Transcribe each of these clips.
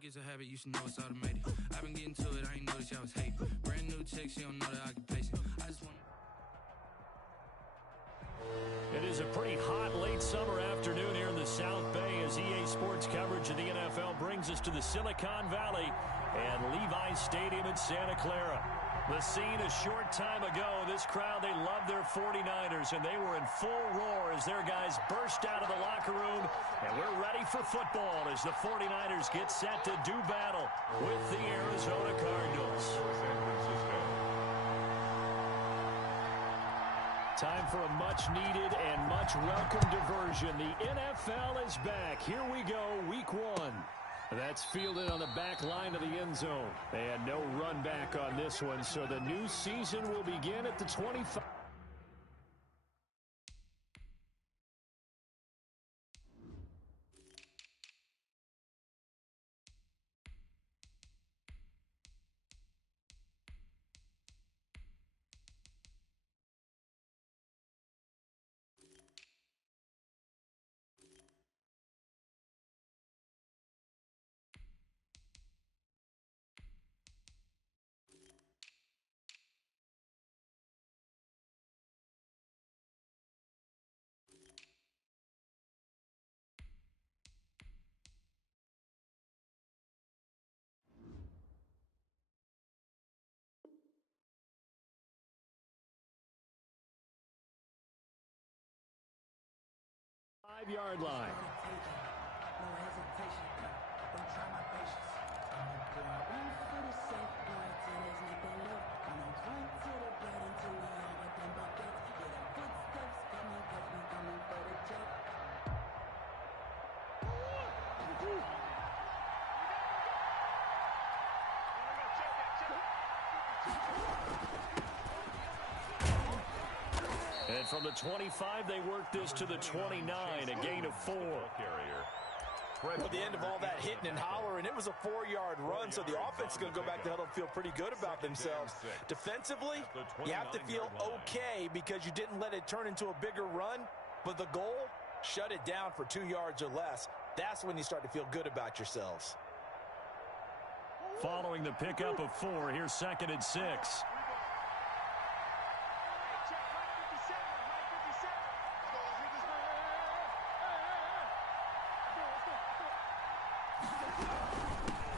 like it's a habit, you should know it's automated. I've been getting to it, I ain't noticed y'all was hating. Brand new chick, she don't know the occupation. I just want. It is a pretty hot late summer afternoon here in the South Bay as EA Sports coverage of the NFL brings us to the Silicon Valley and Levi's Stadium in Santa Clara. The scene a short time ago, this crowd, they love their 49ers, and they were in full roar as their guys burst out of the locker room, and we're ready for football as the 49ers get set to do battle with the Arizona Cardinals. Time for a much-needed and much-welcome diversion. The NFL is back. Here we go, week one. That's fielded on the back line of the end zone. And no run back on this one, so the new season will begin at the 25. Five-yard line. And from the 25, they work this to the 29, a gain of 4. At the end of all that hitting and hollering, it was a 4-yard run, so the offense is going to go back to huddle and feel pretty good about themselves. Defensively, you have to feel okay because you didn't let it turn into a bigger run, but the goal, shut it down for 2 yards or less. That's when you start to feel good about yourselves. Following the pickup of 4, here's 2nd and 6.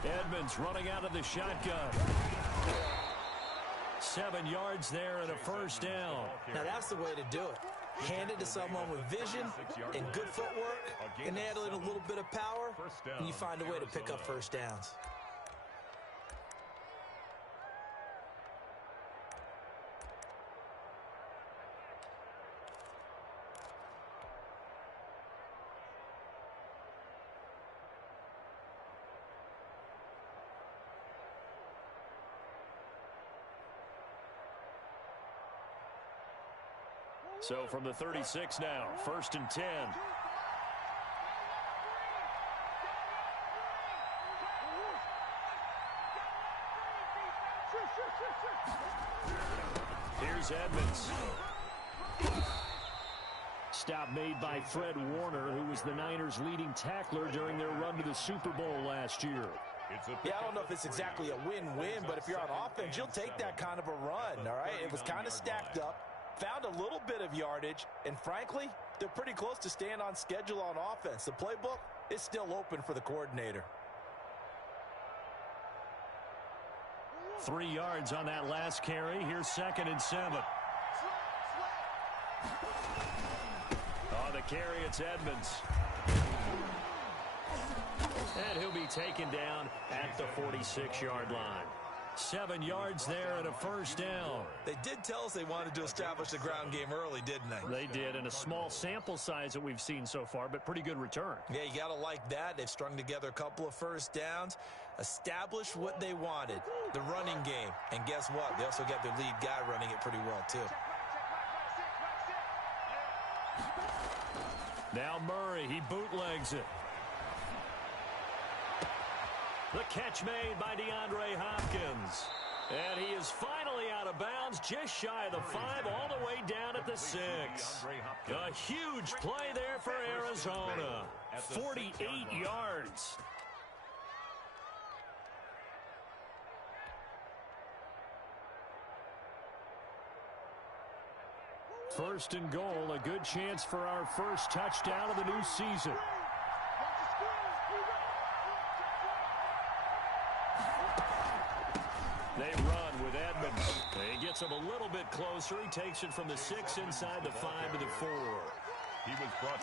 Edmonds running out of the shotgun. 7 yards there and a first down. Now that's the way to do it. Hand it to someone with vision and good footwork, and add in a little bit of power, and you find a way to pick up first downs. So from the 36 now, 1st and 10. Here's Edmonds. Stop made by Fred Warner, who was the Niners' leading tackler during their run to the Super Bowl last year. Yeah, I don't know if it's exactly a win-win, but if you're on offense, you'll take that kind of a run, all right? It was kind of stacked up. Found a little bit of yardage, and frankly, they're pretty close to staying on schedule on offense. The playbook is still open for the coordinator. 3 yards on that last carry. Here's 2nd and 7. On the carry, it's Edmonds. And he'll be taken down at the 46-yard line. 7 yards there and a first down. They did tell us they wanted to establish the ground game early, didn't they? They did, and a small sample size that we've seen so far, but pretty good return. Yeah, you got to like that. They've strung together a couple of first downs, established what they wanted, the running game. And guess what? They also got their lead guy running it pretty well, too. Now Murray, he bootlegs it. The catch made by DeAndre Hopkins. And he is finally out of bounds, just shy of the 5, all the way down at the 6. A huge play there for Arizona. 48 yards. First and goal, a good chance for our first touchdown of the new season. They run with Edmonds. He gets him a little bit closer. He takes it from the 6 inside the 5 to the 4.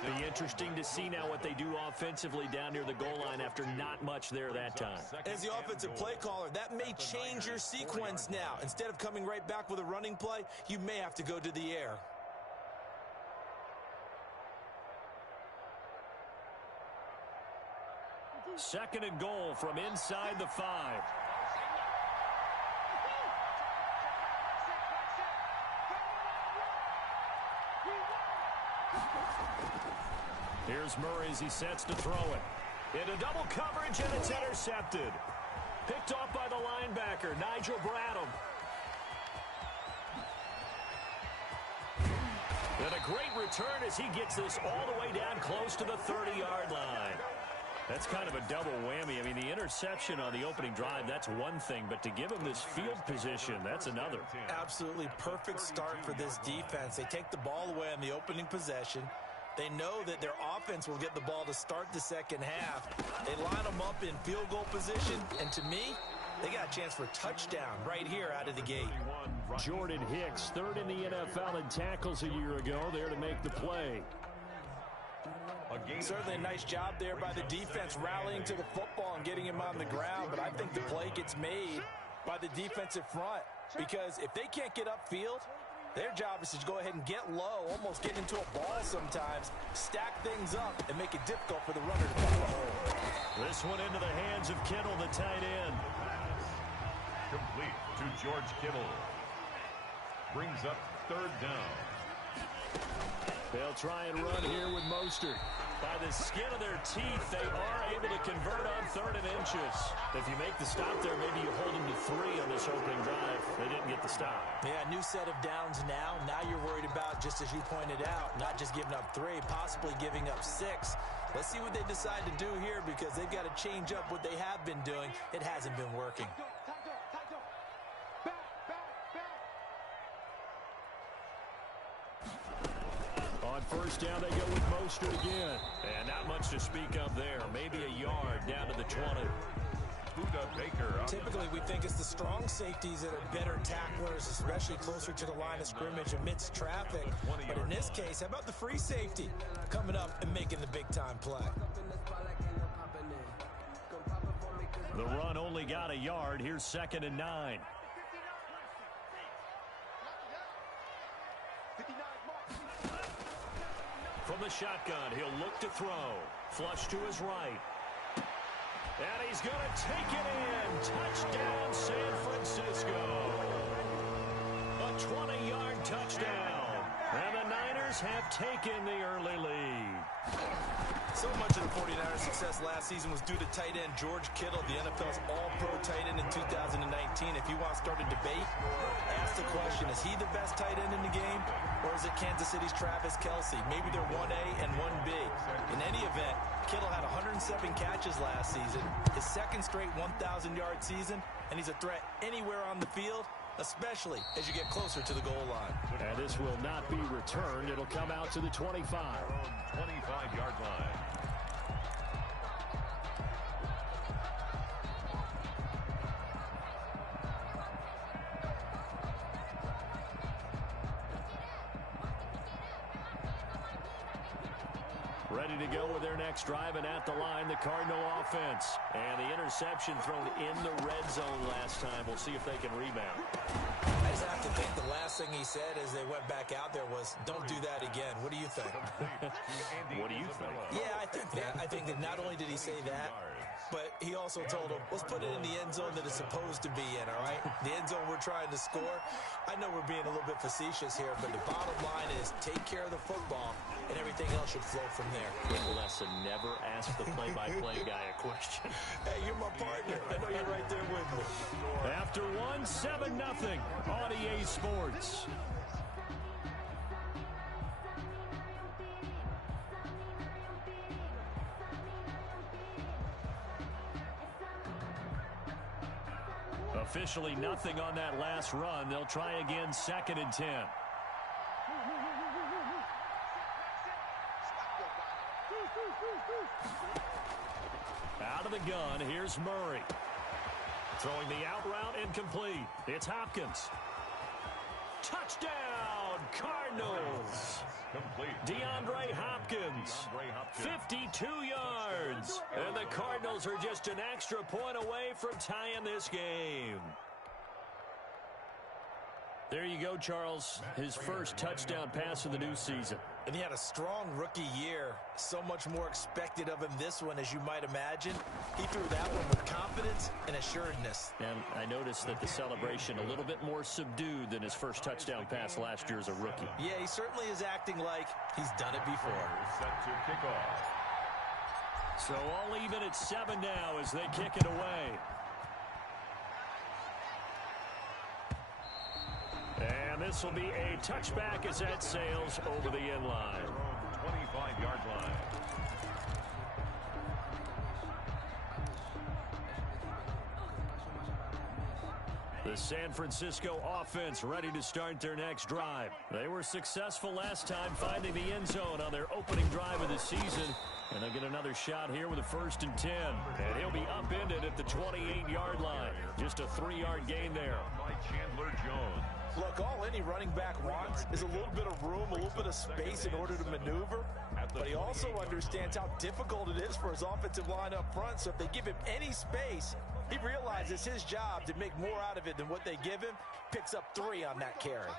Be interesting to see now what they do offensively down near the goal line after not much there that time. As the offensive play caller, that may change your sequence now. Instead of coming right back with a running play, you may have to go to the air. Second and goal from inside the 5. Here's Murray as he sets to throw it. Into double coverage, and it's intercepted. Picked off by the linebacker, Nigel Bradham. And a great return as he gets this all the way down close to the 30-yard line. That's kind of a double whammy. I mean, the interception on the opening drive, that's one thing, but to give him this field position, that's another. Absolutely perfect start for this defense. They take the ball away on the opening possession. They know that their offense will get the ball to start the second half. They line them up in field goal position, and to me, they got a chance for a touchdown right here out of the gate. Jordan Hicks, third in the NFL in tackles a year ago, there to make the play. Certainly a nice job there by the defense rallying to the football and getting him on the ground, but I think the play gets made by the defensive front because if they can't get upfield, their job is to go ahead and get low, almost get into a ball sometimes, stack things up, and make it difficult for the runner to find a hole. This one into the hands of Kittle, the tight end. Complete to George Kittle. Brings up third down. They'll try and run here with Mostert. By the skin of their teeth, they are able to convert on 3rd and inches. If you make the stop there, maybe you hold them to 3 on this opening drive. They didn't get the stop. Yeah, new set of downs now. Now you're worried about, just as you pointed out, not just giving up 3, possibly giving up 6. Let's see what they decide to do here because they've got to change up what they have been doing. It hasn't been working. On first down, they go with Mostert again. And not much to speak of there. Maybe a yard down to the 20. Typically, we think it's the strong safeties that are better tacklers, especially closer to the line of scrimmage amidst traffic. But in this case, how about the free safety coming up and making the big-time play? The run only got a yard. Here's 2nd and 9. From the shotgun, he'll look to throw. Flush to his right. And he's going to take it in. Touchdown, San Francisco. A 20-yard touchdown. And the Niners have taken the early lead. So much of the 49ers' success last season was due to tight end George Kittle, the NFL's all-pro tight end in 2019. If you want to start a debate, ask the question, is he the best tight end in the game, or is it Kansas City's Travis Kelce? Maybe they're 1A and 1B. In any event, Kittle had 107 catches last season, his 2nd straight 1,000-yard season, and he's a threat anywhere on the field, especially as you get closer to the goal line. And this will not be returned. It'll come out to the 25. 25-yard line. Ready to go with their next drive, and at the line, the Cardinal offense. And the interception thrown in the red zone last time. We'll see if they can rebound. I just have to think the last thing he said as they went back out there was, don't do that again. What do you think? What do you think? Yeah, I think that. I think that not only did he say that, but he also told him, let's put it in the end zone that it's supposed to be in, all right? The end zone we're trying to score. I know we're being a little bit facetious here, but the bottom line is take care of the football, and everything else should flow from there. Good lesson. Never ask the play-by-play guy a question. Hey, you're my partner. I know you're right there with me. After 7-0 on EA Sports. Officially nothing on that last run. They'll try again, 2nd and 10. of the gun. Here's Murray. Throwing the out route incomplete. It's Hopkins. Touchdown, Cardinals. Complete. DeAndre Hopkins, 52 yards. And the Cardinals are just an extra point away from tying this game. There you go, Charles. His first touchdown pass of the new season. And he had a strong rookie year. So much more expected of him this one, as you might imagine. He threw that one with confidence and assuredness. And I noticed that the celebration a little bit more subdued than his first touchdown pass last year as a rookie. Yeah, he certainly is acting like he's done it before. Set to kick off. So all even at 7 now as they kick it away. And this will be a touchback as that sails over the end line. 25-yard line. The San Francisco offense ready to start their next drive. They were successful last time finding the end zone on their opening drive of the season. And they'll get another shot here with a 1st and 10. And he'll be upended at the 28-yard line. Just a 3-yard gain there. By Chandler Jones. Look, all any running back wants is a little bit of room, a little bit of space in order to maneuver. But he also understands how difficult it is for his offensive line up front. So if they give him any space, he realizes his job to make more out of it than what they give him. Picks up 3 on that carry.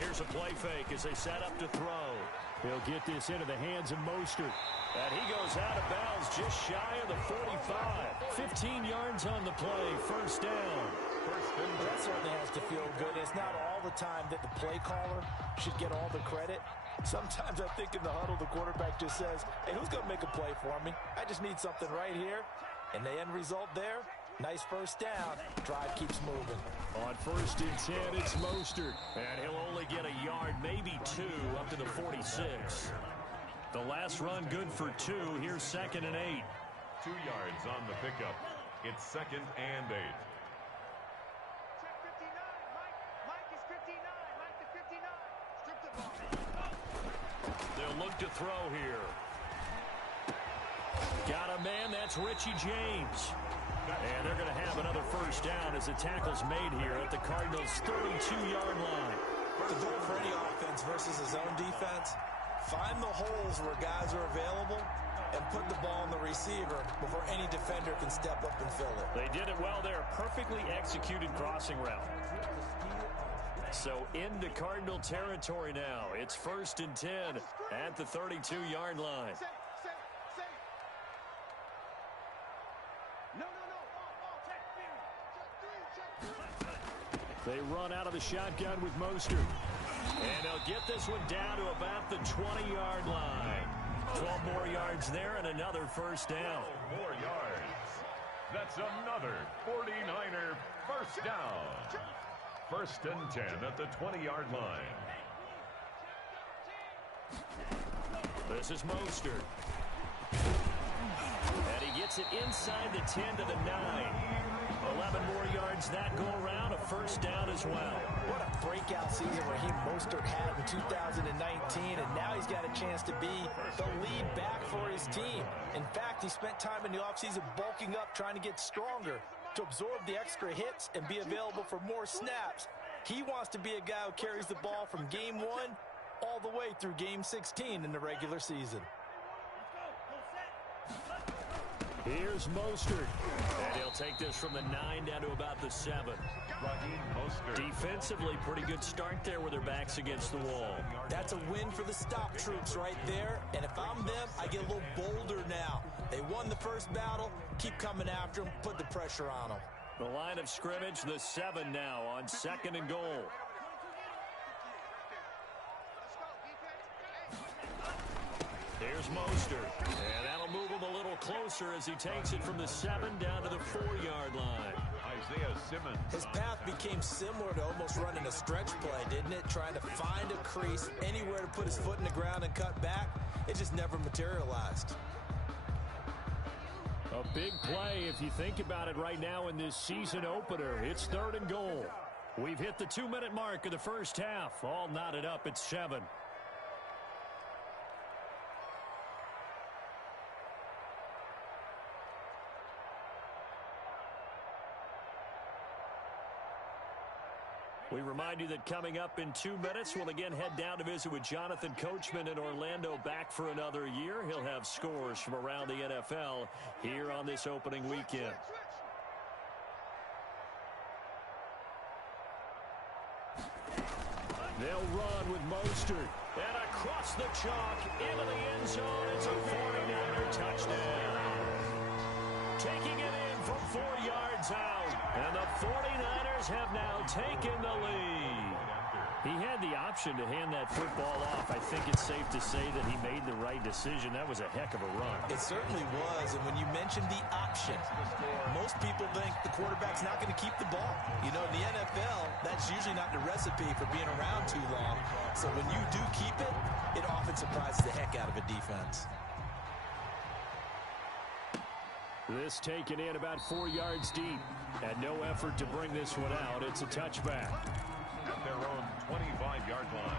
Here's a play fake as they set up to throw. He'll get this into the hands of Mostert. And he goes out of bounds just shy of the 45. 15 yards on the play. 1st down. That certainly has to feel good. It's not all the time that the play caller should get all the credit. Sometimes I think in the huddle, the quarterback just says, hey, who's going to make a play for me? I just need something right here. And the end result there, nice 1st down. Drive keeps moving. On 1st and 10, it's Mostert. And he'll only get a yard, maybe 2, up to the 46. The last run good for 2. Here's 2nd and 8. 2 yards on the pickup. It's 2nd and 8. They'll look to throw here. Got a man, that's Richie James. And they're going to have another 1st down as the tackle's made here at the Cardinals' 32-yard line. The goal for any offense versus his own defense, find the holes where guys are available and put the ball on the receiver before any defender can step up and fill it. They did it well there. Perfectly executed crossing route. So into Cardinal territory now. It's 1st and 10 at the 32-yard line. They run out of the shotgun with Mostert. And they'll get this one down to about the 20-yard line. 12 more yards there and another 1st down. 12 more yards. That's another 49er 1st down. 1st and 10 at the 20-yard line. This is Mostert. And he gets it inside the 10 to the 9. 11 more yards that go around, a 1st down as well. What a breakout season Raheem Mostert had in 2019, and now he's got a chance to be the lead back for his team. In fact, he spent time in the offseason bulking up, trying to get stronger to absorb the extra hits and be available for more snaps. He wants to be a guy who carries the ball from game 1 all the way through game 16 in the regular season. Here's Mostert. And he'll take this from the 9 down to about the 7. Raheem Mostert. Defensively, pretty good start there with their backs against the wall. That's a win for the stop troops right there. And if I'm them, I get a little bolder now. They won the first battle. Keep coming after them. Put the pressure on them. The line of scrimmage, the 7 now on 2nd and goal. Here's Mostert. And that'll move him a little closer as he takes it from the 7 down to the 4-yard line. Isaiah Simmons. His path became similar to almost running a stretch play, didn't it? Trying to find a crease, anywhere to put his foot in the ground and cut back. It just never materialized. A big play if you think about it right now in this season opener. It's 3rd and goal. We've hit the 2-minute mark of the first half. All knotted up at 7. We remind you that coming up in 2 minutes, we'll again head down to visit with Jonathan Coachman in Orlando, back for another year. He'll have scores from around the NFL here on this opening weekend. They'll run with Mostert. And across the chalk, into the end zone. It's a 49er touchdown. Taking it in from 4 yards out. And the 49ers have now taken the lead. He had the option to hand that football off. I think it's safe to say that he made the right decision. That was a heck of a run. It certainly was. And when you mentioned the option, most people think the quarterback's not going to keep the ball. You know, in the NFL, that's usually not the recipe for being around too long. So when you do keep it, it often surprises the heck out of a defense. This taken in about 4 yards deep. And no effort to bring this one out. It's a touchback. At their own 25-yard line.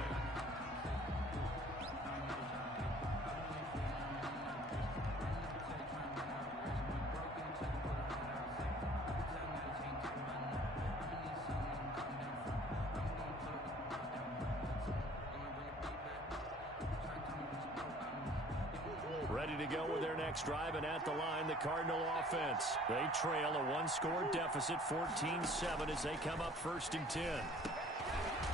Ready to go with their next drive, and at the line, the Cardinal offense. They trail a one-score deficit, 14-7, as they come up 1st and 10.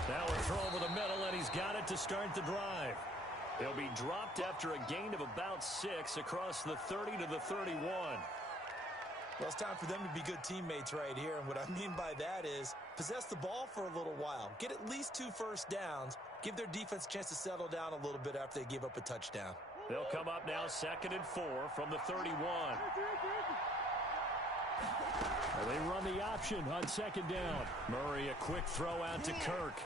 Now a throw over the middle, and he's got it to start the drive. He'll be dropped after a gain of about 6 across the 30 to the 31. Well, it's time for them to be good teammates right here, and what I mean by that is possess the ball for a little while, get at least 2 first downs, give their defense a chance to settle down a little bit after they give up a touchdown. They'll come up now 2nd and 4 from the 31. Well, they run the option on 2nd down. Murray, a quick throw out to Kirk.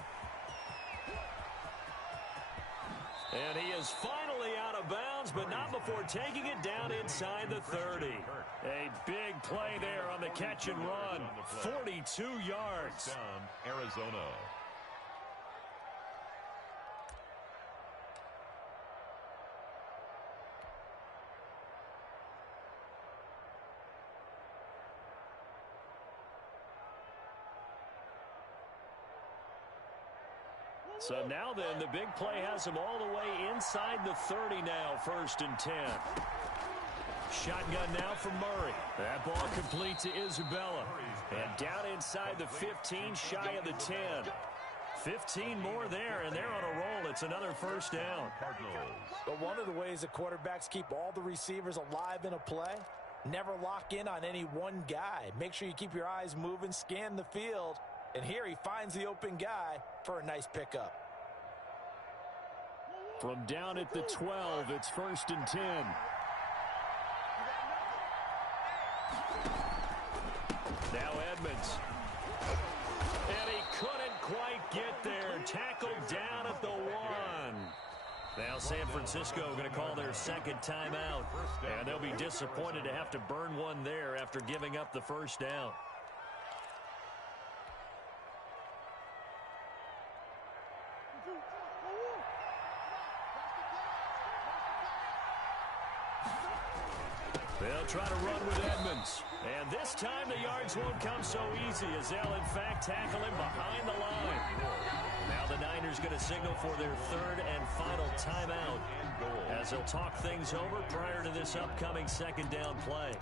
And he is finally out of bounds, but not before taking it down inside the 30. A big play there on the catch and run. 42 yards. Arizona. So now then, the big play has him all the way inside the 30 now, 1st and 10. Shotgun now from Murray. That ball complete to Isabella. And down inside the 15, shy of the 10. 15 more there, and they're on a roll. It's another 1st down. But one of the ways the quarterbacks keep all the receivers alive in a play, never lock in on any one guy. Make sure you keep your eyes moving, scan the field. And here he finds the open guy for a nice pickup. From down at the 12, it's 1st and 10. Now Edmonds. And he couldn't quite get there. Tackled down at the 1. Now San Francisco going to call their 2nd timeout. And they'll be disappointed to have to burn one there after giving up the 1st down. They'll try to run with Edmonds. And this time the yards won't come so easy, as they'll in fact tackle him behind the line. Now the Niners going to signal for their 3rd and final timeout, as they'll talk things over prior to this upcoming 2nd down play.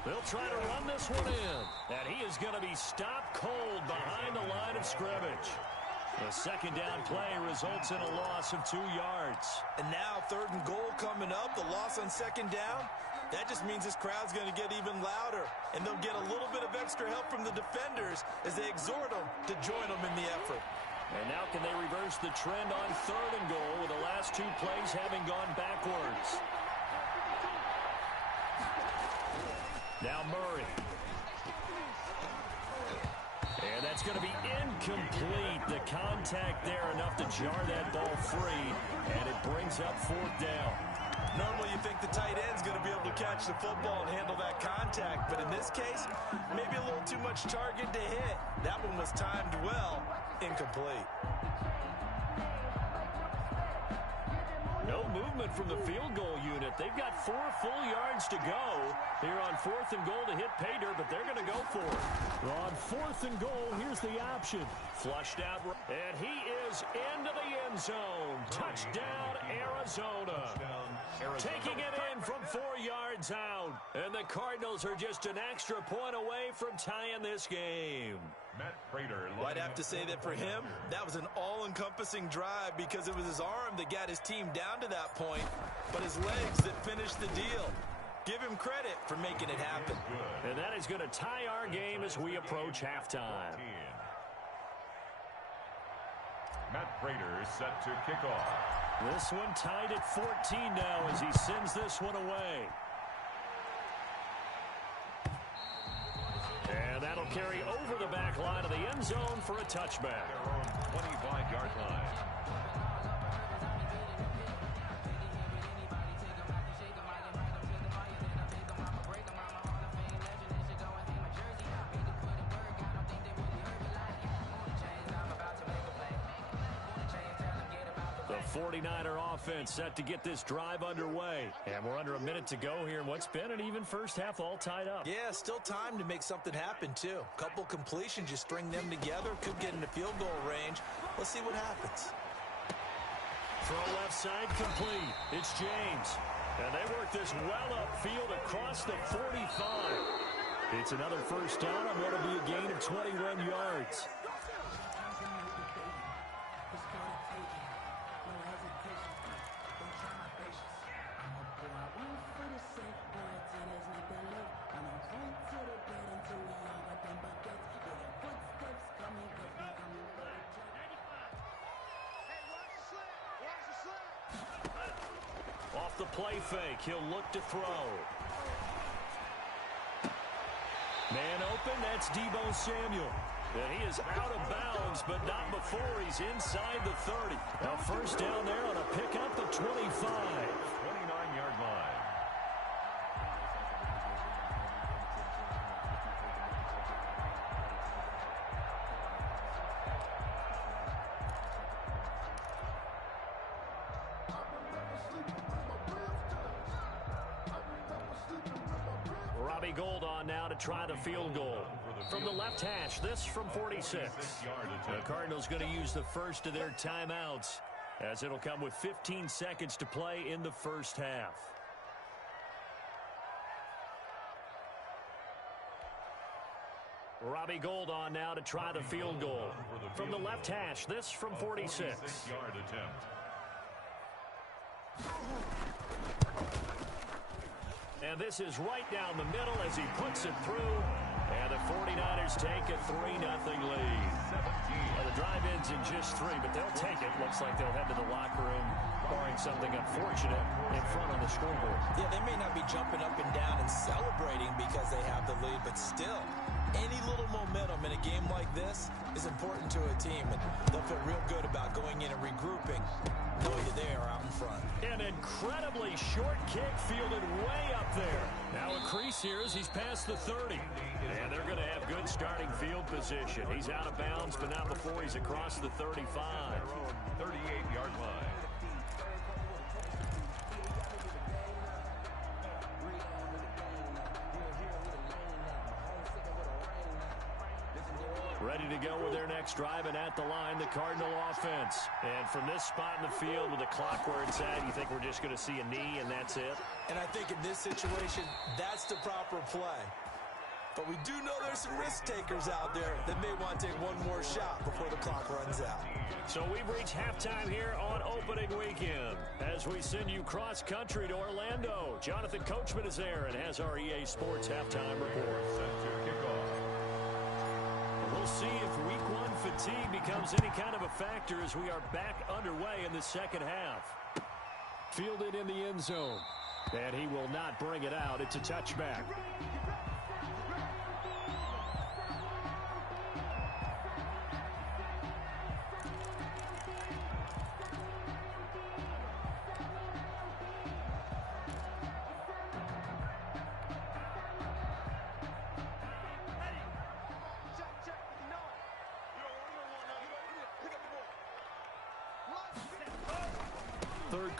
They'll try to run this one in. And he is going to be stopped cold behind the line of scrimmage. The 2nd down play results in a loss of 2 yards. And now 3rd and goal coming up. The loss on 2nd down. That just means this crowd's going to get even louder. And they'll get a little bit of extra help from the defenders as they exhort them to join them in the effort. And now can they reverse the trend on 3rd and goal, with the last 2 plays having gone backwards? Now Murray. And that's going to be incomplete. The contact there enough to jar that ball free, and it brings up 4th down. Normally you think the tight end's going to be able to catch the football and handle that contact, but in this case, maybe a little too much target to hit. That one was timed well, incomplete. No movement from the field goal unit. They've got 4 full yards to go here on 4th and goal to hit pay dirt, but they're going to go for it. On 4th and goal, here's the option. Flushed out, and he is into the end zone. Touchdown, Arizona. Taking it in from 4 yards out. And the Cardinals are just an extra point away from tying this game. Well, I'd have to say that for him, that was an all-encompassing drive because it was his arm that got his team down to that point, but his legs that finished the deal. Give him credit for making it happen. And that is going to tie our game as we approach halftime. Matt Prater is set to kick off. This one tied at 14 now as he sends this one away. And that'll carry over the back line of the end zone for a touchback. Their own 25-yard line. The 49er offense set to get this drive underway. And we're under a minute to go here in what's been an even first half, all tied up. Yeah, still time to make something happen, too. Couple completions, you string them together, could get into field goal range. Let's see what happens. Throw left side complete. It's James. And they work this well upfield across the 45. It's another first down on what will be a gain of 21 yards. Off the play fake, he'll look to throw. Man open, that's Deebo Samuel. And he is out of bounds, but not before he's inside the 30. Now first down there on a pickup of 25. 29-yard line. Robbie Gould on now to try the field goal. From the left hash, this from 46. The Cardinals going to use the first of their timeouts as it'll come with 15 seconds to play in the first half. Robbie Gould on now to try the field goal. From the left hash, this from 46. 46-yard attempt. And this is right down the middle as he puts it through. And the 49ers take a 3-0 lead. Well, the drive ends in just 3, but they'll take it. Looks like they'll head to the locker room, barring something unfortunate, in front on the scoreboard. Yeah, they may not be jumping up and down and celebrating because they have the lead, but still, any little momentum in a game like this is important to a team, and they'll feel real good about going in and regrouping, knowing that they are out in front. An incredibly short kick fielded way up there. Now a crease here as he's past the 30. And they're going to have good starting field position. He's out of bounds, but not before he's across the 35. 38-yard line. Ready to go with their next drive, and at the line, the Cardinal offense. And from this spot in the field with the clock where it's at, you think we're just going to see a knee and that's it? And I think in this situation, that's the proper play. But we do know there's some risk takers out there that may want to take one more shot before the clock runs out. So we've reached halftime here on opening weekend. As we send you cross-country to Orlando, Jonathan Coachman is there and has our EA Sports halftime report. Set to kick off. We'll see if week 1 fatigue becomes any kind of a factor as we are back underway in the second half. Fielded in the end zone. And he will not bring it out. It's a touchback.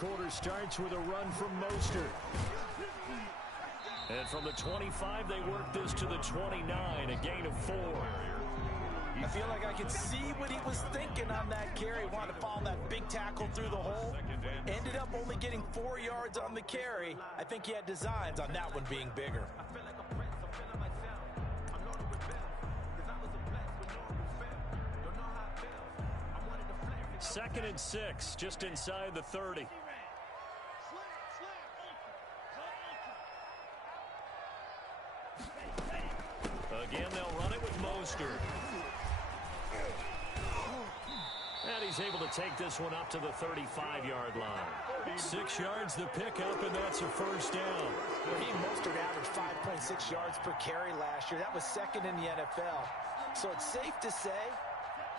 quarter starts with a run from Mostert. And from the 25, they work this to the 29, a gain of 4. I feel like I can see what he was thinking on that carry. Wanted to follow that big tackle through the hole. Ended up only getting 4 yards on the carry. I think he had designs on that one being bigger. Second and 6, just inside the 30. Again, they'll run it with Mostert. And he's able to take this one up to the 35-yard line. 6 yards the pickup, and that's a first down. Raheem Mostert averaged 5.6 yards per carry last year. That was second in the NFL. So it's safe to say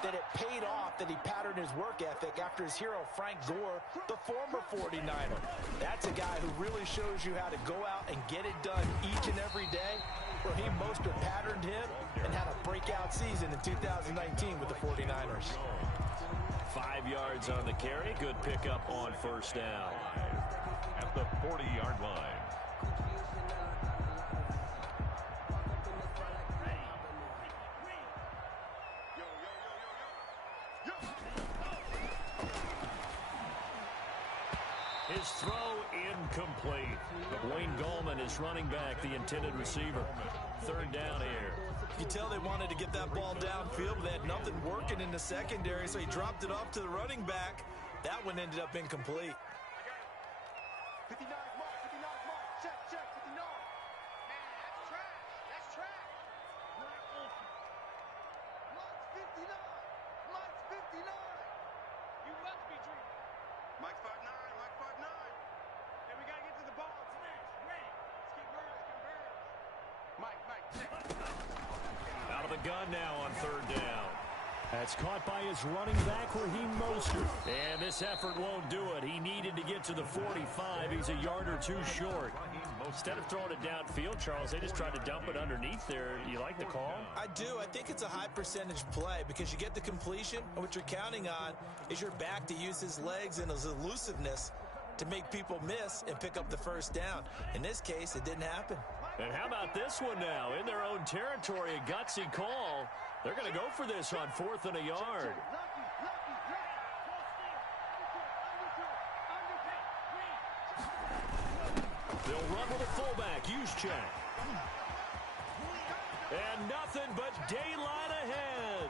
that it paid off that he patterned his work ethic after his hero, Frank Gore, the former 49er. That's a guy who really shows you how to go out and get it done each and every day. Raheem Mostert patterned him and had a breakout season in 2019 with the 49ers. 5 yards on the carry. Good pickup on first down. At the 40-yard line. His throw incomplete. Wayne Gallman is running back, the intended receiver. Third down here. You tell they wanted to get that ball downfield, but they had nothing working in the secondary, so he dropped it off to the running back. That one ended up incomplete. 59 mark, 59 mark, check, 59. Man, that's trash. Mike's 59. Mike's 59. You must be dreaming. Mike's 5'9", Mike's 5'9". And we got to get to the ball. Smash, ready. Let's get converged. Mike, check. Out of the gun now on third down. That's caught by his running back, Raheem Mostert. And this effort won't do it. He needed to get to the 45. He's a yard or two short. Instead of throwing it downfield, Charles, they just tried to dump it underneath there. You like the call? I do. I think it's a high percentage play because you get the completion, and what you're counting on is your back to use his legs and his elusiveness to make people miss and pick up the first down. In this case, it didn't happen. And how about this one now? In their own territory, a gutsy call. They're going to go for this on 4th and a yard. They'll run with a fullback. Juszczyk. And nothing but daylight ahead.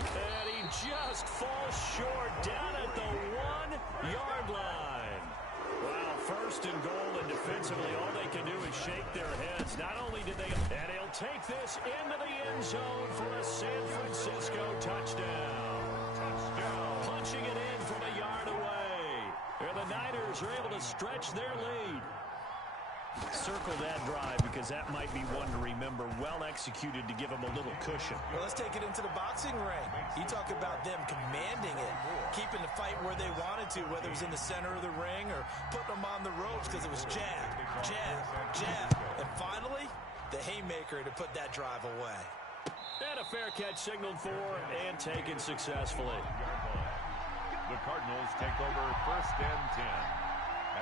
And he just falls short down at the 1-yard line. Well, first and goal, and defensively, all they can do is shake their heads. Not only did they... And he'll take this into the end zone for a San Francisco touchdown. Punching it in from a yard away. And the Niners are able to stretch their lead. Circle that drive because that might be one to remember. Well executed to give them a little cushion. Well, let's take it into the boxing ring. You talk about them commanding it, keeping the fight where they wanted to, whether it was in the center of the ring or putting them on the ropes because it was jab, jab, jab. And finally, the haymaker to put that drive away. And a fair catch signaled for and taken successfully. The Cardinals take over 1st and 10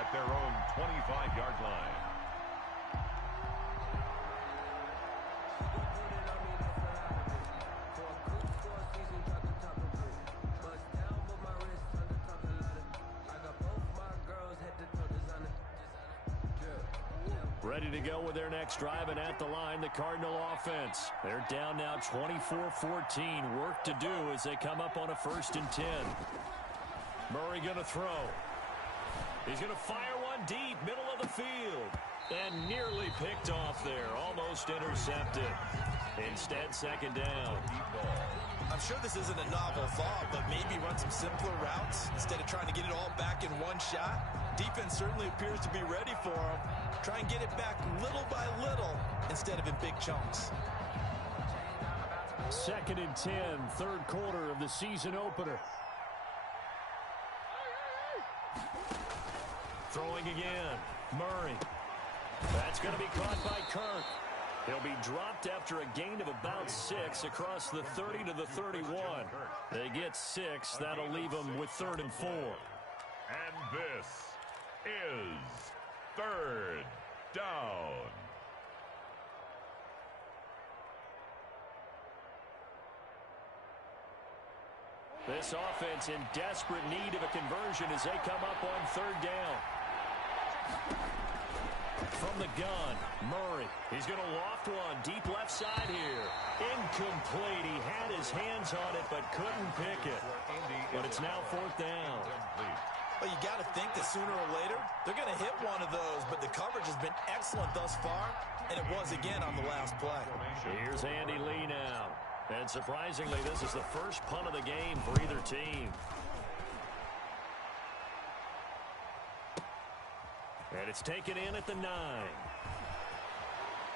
at their own 25-yard line. Ready to go with their next drive, and at the line, the Cardinal offense. They're down now 24-14. Work to do as they come up on a 1st and 10. Murray going to throw. He's going to fire one deep, middle of the field. And nearly picked off there. Almost intercepted. Instead, 2nd down. I'm sure this isn't a novel thought, but maybe run some simpler routes instead of trying to get it all back in one shot. Defense certainly appears to be ready for him. Try and get it back little by little instead of in big chunks. 2nd and 10, 3rd quarter of the season opener. Throwing again. Murray. That's going to be caught by Kirk. He'll be dropped after a gain of about 6 across the 30 to the 31. They get 6. That'll leave them with 3rd and 4. And this is third down. This offense in desperate need of a conversion as they come up on third down. From the gun, Murray. He's going to loft one deep left side here. Incomplete. He had his hands on it but couldn't pick it. But it's now fourth down. Well, you got to think that sooner or later they're going to hit one of those, but the coverage has been excellent thus far, and it was again on the last play. Here's Andy Lee now. And surprisingly, this is the first punt of the game for either team. And it's taken in at the 9.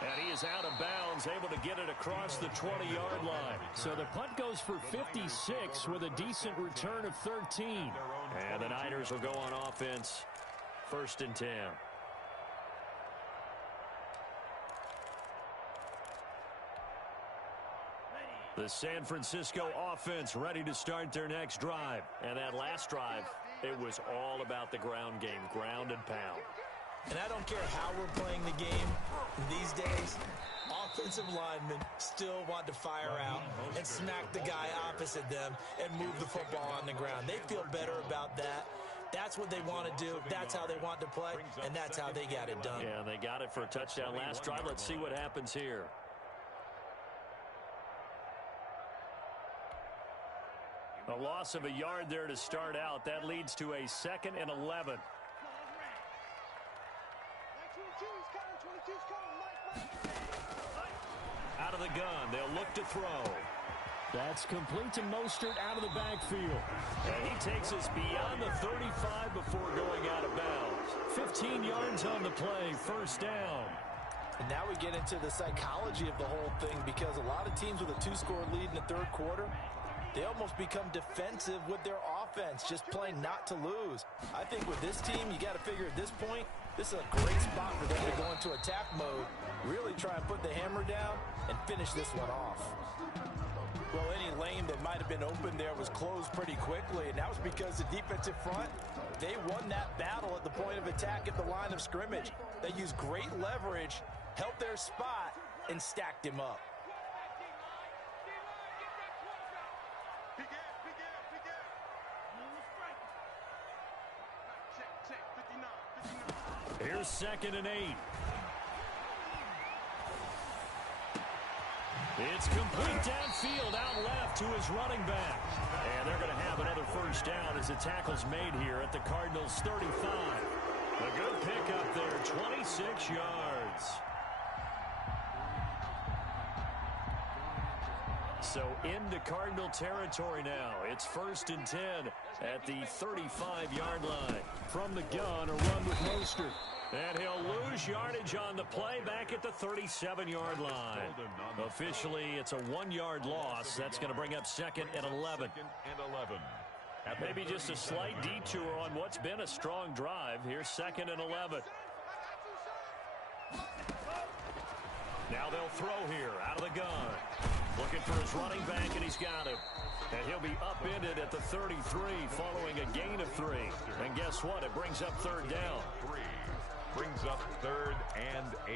And he is out of bounds, able to get it across the 20-yard line. So the punt goes for 56 with a decent return of 13. And the Niners will go on offense, 1st and 10. The San Francisco offense ready to start their next drive. And that last drive, it was all about the ground game, ground and pound. And I don't care how we're playing the game these days, offensive linemen still want to fire out and smack the guy opposite them and move the football on the ground. They feel better about that. That's what they want to do. That's how they want to play, and that's how they got it done. Yeah, they got it for a touchdown last drive. Let's see what happens here. A loss of a yard there to start out. That leads to a 2nd and 11. Out of the gun, they'll look to throw. That's complete to Mostert out of the backfield. And he takes us beyond the 35 before going out of bounds. 15 yards on the play, 1st down. And now we get into the psychology of the whole thing, because a lot of teams with a 2-score lead in the third quarter, they almost become defensive with their offense, just playing not to lose. I think with this team, you got to figure at this point, this is a great spot for them to go into attack mode, really try and put the hammer down and finish this one off. Well, any lane that might have been open there was closed pretty quickly, and that was because the defensive front, they won that battle at the point of attack at the line of scrimmage. They used great leverage, held their spot, and stacked him up. Here's 2nd and 8. It's complete downfield, out left to his running back. And they're going to have another 1st down as the tackle's made here at the Cardinals' 35. A good pickup there, 26 yards. So into Cardinal territory now. It's 1st and 10 at the 35-yard line. From the gun, a run with Mostert. And he'll lose yardage on the play back at the 37-yard line. Officially, it's a 1-yard loss. That's going to bring up 2nd and 11. Maybe just a slight detour on what's been a strong drive. Here's 2nd and 11. Now they'll throw here out of the gun. Looking for his running back, and he's got him. And he'll be upended at the 33 following a gain of 3. And guess what? It brings up 3rd down. Brings up 3rd and 8.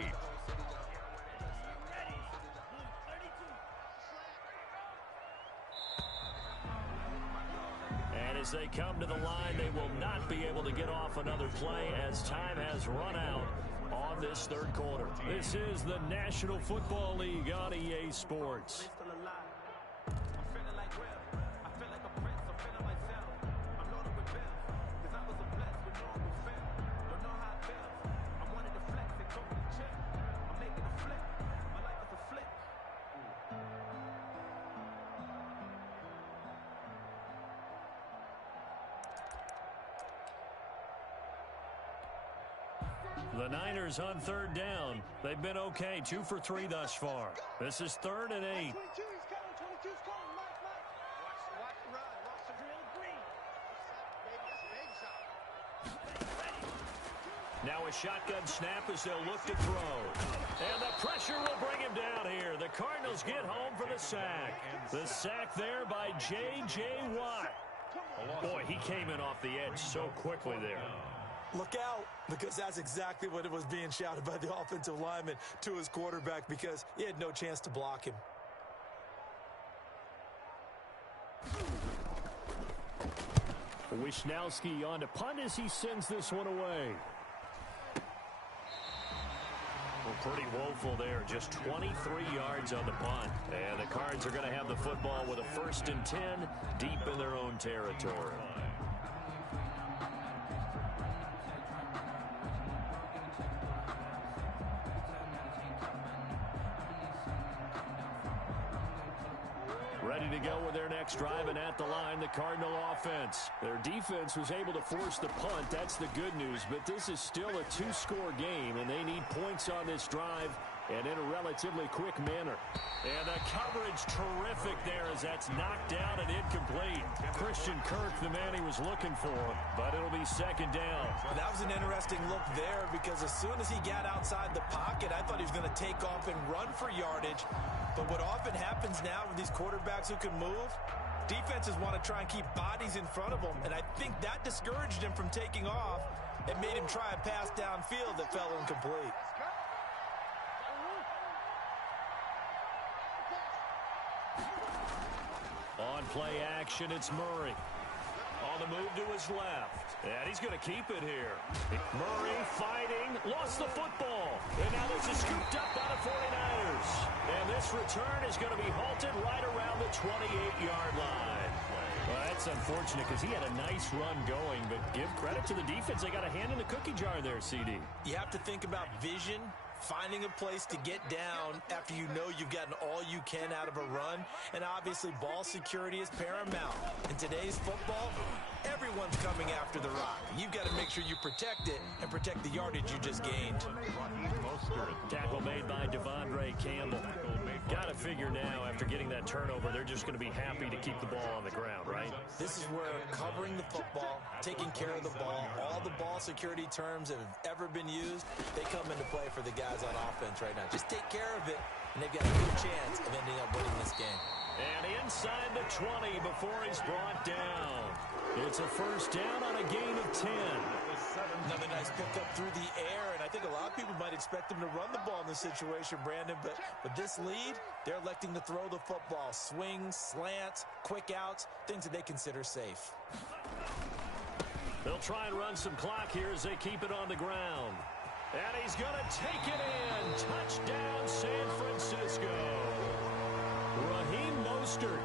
And as they come to the line, they will not be able to get off another play as time has run out on this 3rd quarter. This is the National Football League on EA Sports. The Niners on 3rd down. They've been okay, 2 for 3 thus far. This is 3rd and 8. Now a shotgun snap as they'll look to throw. And the pressure will bring him down here. The Cardinals get home for the sack. The sack there by J.J. Watt. Boy, he came in off the edge so quickly there. Look out, because that's exactly what it was being shouted by the offensive lineman to his quarterback, because he had no chance to block him. Wisnowski on to punt as he sends this one away. Well, pretty woeful there. Just 23 yards on the punt. And the Cards are going to have the football with a 1st and 10 deep in their own territory. Ready to go with their next drive, and at the line, the Cardinal offense. Their defense was able to force the punt. That's the good news, but this is still a 2-score game, and they need points on this drive and in a relatively quick manner. And the coverage terrific there as that's knocked down and incomplete. Christian Kirk, the man he was looking for, but it'll be 2nd down. Well, that was an interesting look there, because as soon as he got outside the pocket, I thought he was going to take off and run for yardage. But what often happens now with these quarterbacks who can move, defenses want to try and keep bodies in front of them, and I think that discouraged him from taking off and made him try a pass downfield that fell incomplete. On play action, it's Murray. On the move to his left. And he's going to keep it here. Murray fighting, lost the football. And now there's a scooped up by the 49ers. And this return is going to be halted right around the 28-yard line. Well, that's unfortunate because he had a nice run going, but give credit to the defense. They got a hand in the cookie jar there, CD. You have to think about vision, finding a place to get down after you know you've gotten all you can out of a run. And obviously, ball security is paramount. In today's football, everyone's coming after the rock. You've got to make sure you protect it and protect the yardage you just gained. Tackle made by Devondre Campbell. Got to figure now, after getting that turnover, they're just going to be happy to keep the ball on the ground, right? This is where covering the football, taking care of the ball, all the ball security terms that have ever been used, they come into play for the guys on offense right now. Just take care of it, and they've got a good chance of ending up winning this game. And inside the 20 before he's brought down. It's a 1st down on a gain of 10. Another nice pickup through the air, and I think a lot of people might expect him to run the ball in this situation, Brandon, but with this lead, they're electing to throw the football. Swings, slants, quick outs, things that they consider safe. They'll try and run some clock here as they keep it on the ground. And he's going to take it in. Touchdown, San Francisco. Raheem Mostert.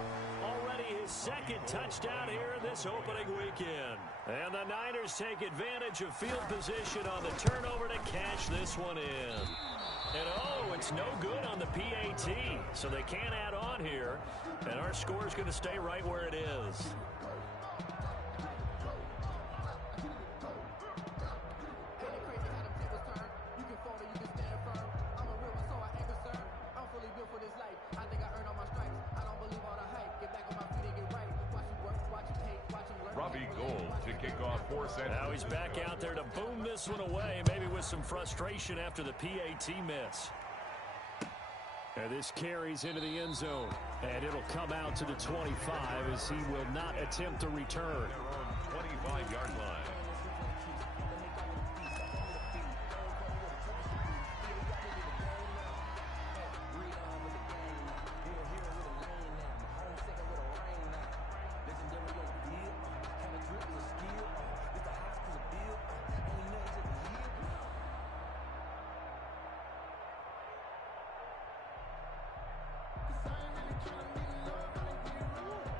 His 2nd touchdown here in this opening weekend. And the Niners take advantage of field position on the turnover to cash this one in. And oh, it's no good on the PAT, so they can't add on here. And our score is going to stay right where it is. Now he's back out there to boom this one away, maybe with some frustration after the PAT miss. And this carries into the end zone, and it'll come out to the 25 as he will not attempt to return. 25-yard line.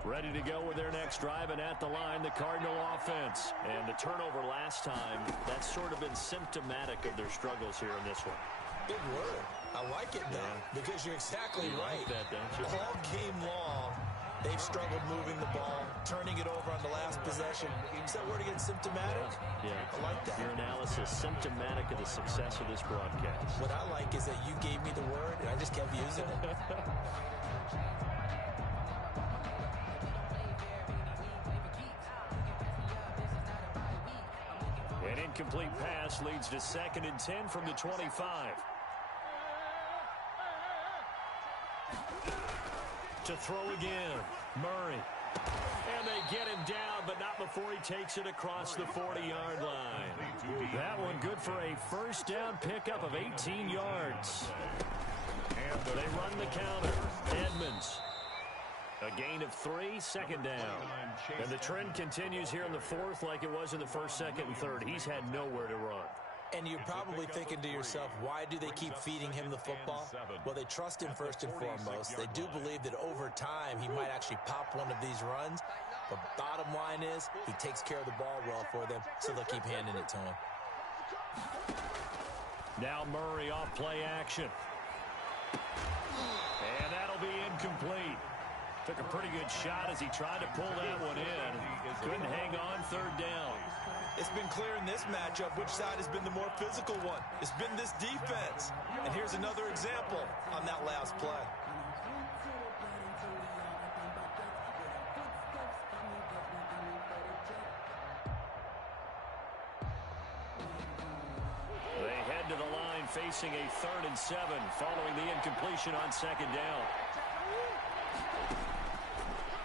Ready to go with their next drive, and at the line, the Cardinal offense. And the turnover last time, that's sort of been symptomatic of their struggles here in this one. Big word. I like it, though, because you're exactly right. Like that, don't you? All game long, they've struggled moving the ball, turning it over on the last possession. Is that word again, symptomatic? Yeah. I like that. Your analysis, symptomatic of the success of this broadcast. What I like is that you gave me the word, and I just kept using it. An incomplete pass leads to 2nd and 10 from the 25. To throw again, Murray. And they get him down, but not before he takes it across the 40-yard line. That one good for a first down pickup of 18 yards. They run the counter. Edmonds. A gain of 3, second down. And the trend continues here in the fourth like it was in the first, second, and third. He's had nowhere to run. And you're probably thinking to yourself, why do they keep feeding him the football? Well, they trust him first and foremost. They do believe that over time he might actually pop one of these runs. But bottom line is he takes care of the ball well for them, so they'll keep handing it to him. Now Murray off play action. And that'll be incomplete. Took a pretty good shot as he tried to pull that one in. Couldn't hang on, third down. It's been clear in this matchup which side has been the more physical one. It's been this defense. And here's another example on that last play. They head to the line facing a 3rd and 7 following the incompletion on second down.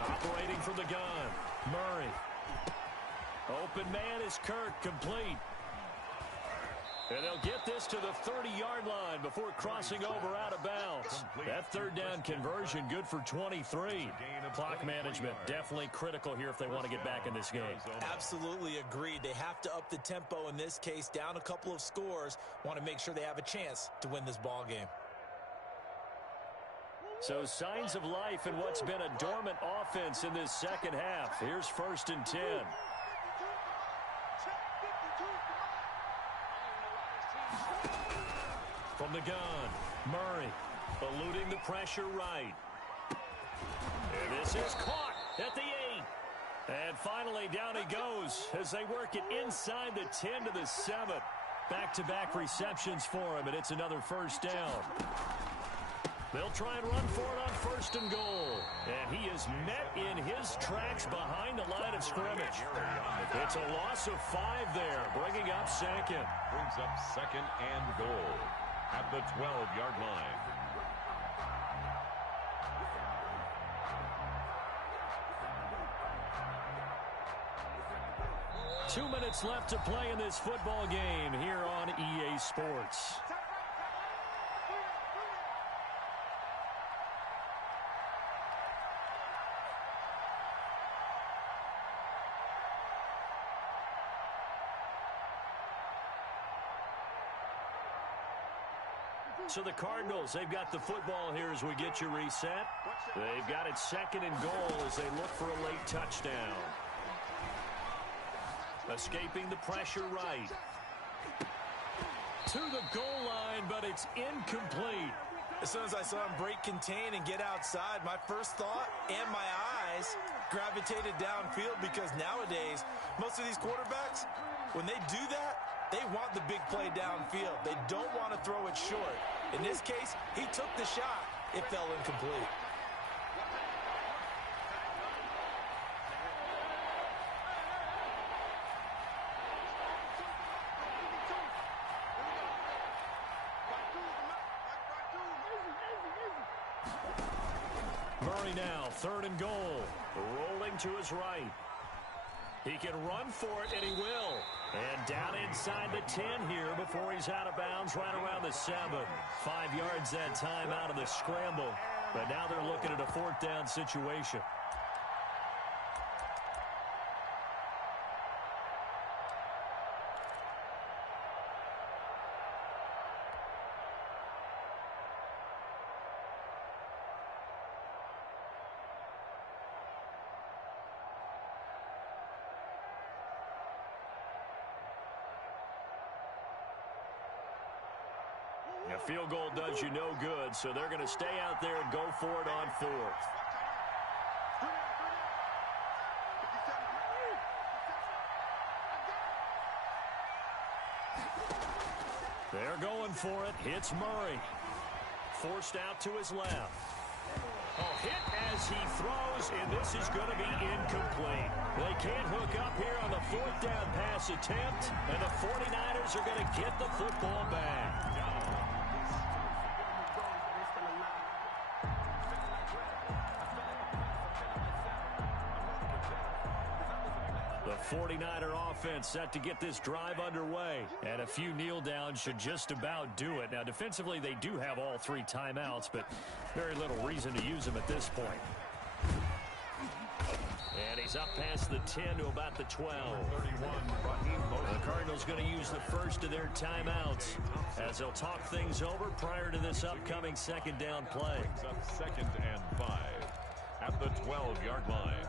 Operating from the gun, Murray. Open man is Kirk, complete. And they'll get this to the 30-yard line before crossing over out of bounds. That third down conversion good for 23. Clock management definitely critical here if they want to get back in this game. Absolutely agreed. They have to up the tempo in this case, down a couple of scores. Want to make sure they have a chance to win this ball game. So signs of life in what's been a dormant offense in this second half. Here's 1st and 10. From the gun, Murray eluding the pressure right. And this is caught at the 8. And finally down he goes as they work it inside the 10 to the 7. Back-to-back receptions for him, and it's another first down. They'll try and run for it on 1st and goal. And he is met in his tracks behind the line of scrimmage. It's a loss of 5 there, bringing up 2nd. Brings up 2nd and goal at the 12-yard line. Two minutes left to play in this football game here on EA Sports. So the Cardinals, they've got the football here as we get you reset. They've got it 2nd and goal as they look for a late touchdown. Escaping the pressure right. To the goal line, but it's incomplete. As soon as I saw him break contain and get outside, my first thought and my eyes gravitated downfield because nowadays, most of these quarterbacks, when they do that, they want the big play downfield. They don't want to throw it short. In this case, he took the shot. It fell incomplete. Murray now, 3rd and goal. Rolling to his right. He can run for it, and he will. And down inside the 10 here before he's out of bounds right around the 7. 5 yards that time out of the scramble. But now they're looking at a 4th down situation. A field goal does you no good, so they're going to stay out there and go for it on 4th. They're going for it. Hits Murray. Forced out to his left. Oh, hit as he throws, and this is going to be incomplete. They can't hook up here on the 4th down pass attempt, and the 49ers are going to get the football back. The 49er offense set to get this drive underway. And a few kneel downs should just about do it. Now, defensively, they do have all 3 timeouts, but very little reason to use them at this point. And he's up past the 10 to about the 12. The Cardinals going to use the first of their timeouts as they'll talk things over prior to this upcoming second down play. Second and 5 at the 12-yard line.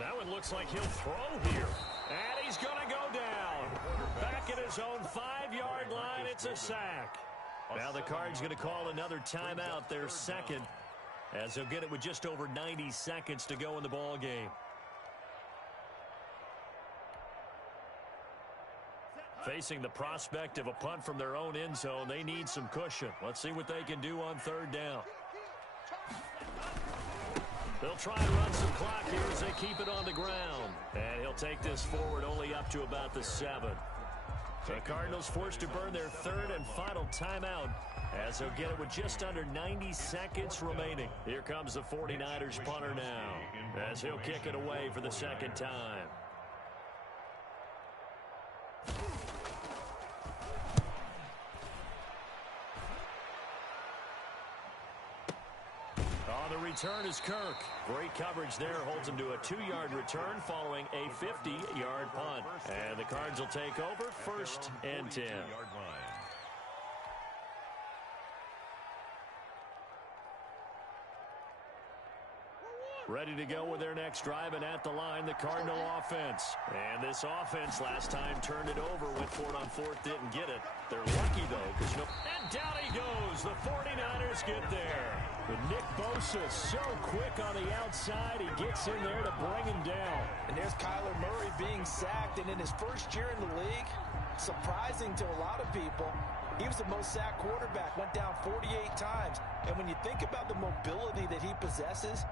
That one looks like he'll throw here. And he's going to go down. Back at his own 5-yard line, it's a sack. Now the Cards going to call another timeout, their second, as they'll get it with just over 90 seconds to go in the ball game. Facing the prospect of a punt from their own end zone, they need some cushion. Let's see what they can do on third down. They'll try and run some clock here as they keep it on the ground. And he'll take this forward only up to about the 7. The Cardinals forced to burn their third and final timeout as they'll get it with just under 90 seconds remaining. Here comes the 49ers punter now as he'll kick it away for the second time. On the return is Kirk. Great coverage there. Holds him to a 2-yard return following a 50-yard punt. And the Cards will take over first and 10. Ready to go with their next drive, and at the line, the Cardinal offense. And this offense last time turned it over, went for it on fourth, didn't get it. They're lucky, though, because and down he goes. The 49ers get there. But Nick Bosa so quick on the outside, he gets in there to bring him down. And there's Kyler Murray being sacked, and in his first year in the league, surprising to a lot of people, he was the most sacked quarterback, went down 48 times. And when you think about the mobility that he possesses,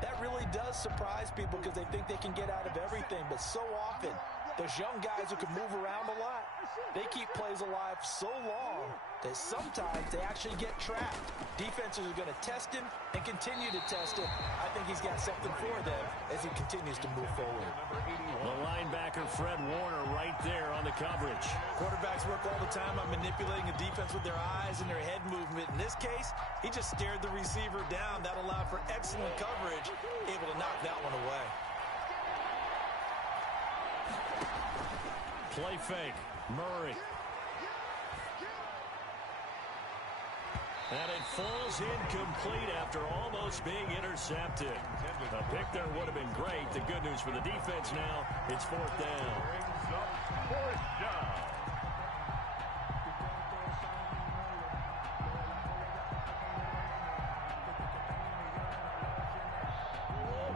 that really does surprise people because they think they can get out of everything. But so often, those young guys who can move around a lot, they keep plays alive so long that sometimes they actually get trapped. Defenses are going to test him and continue to test him. I think he's got something for them as he continues to move forward. The linebacker, Fred Warner, right there on the coverage. Quarterbacks work all the time on manipulating a defense with their eyes and their head movement. In this case, he just stared the receiver down. That allowed for excellent coverage, able to knock that one away. Play fake. Murray. And it falls incomplete after almost being intercepted. A pick there would have been great. The good news for the defense now, it's fourth down. Fourth down.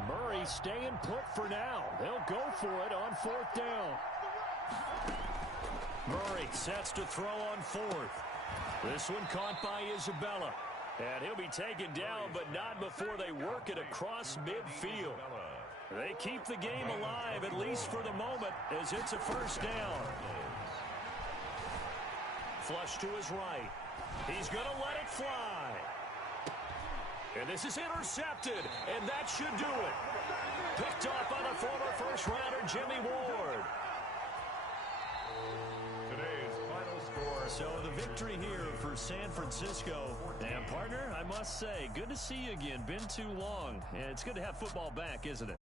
Murray staying put for now. They'll go for it on fourth down. Murray sets to throw on fourth. This one caught by Isabella. And he'll be taken down, but not before they work it across midfield. They keep the game alive, at least for the moment, as it's a first down. Flush to his right. He's going to let it fly. And this is intercepted, and that should do it. Picked off by the former first-rounder Jimmy Ward. So the victory here for San Francisco. And, partner, I must say, good to see you again. Been too long. And it's good to have football back, isn't it?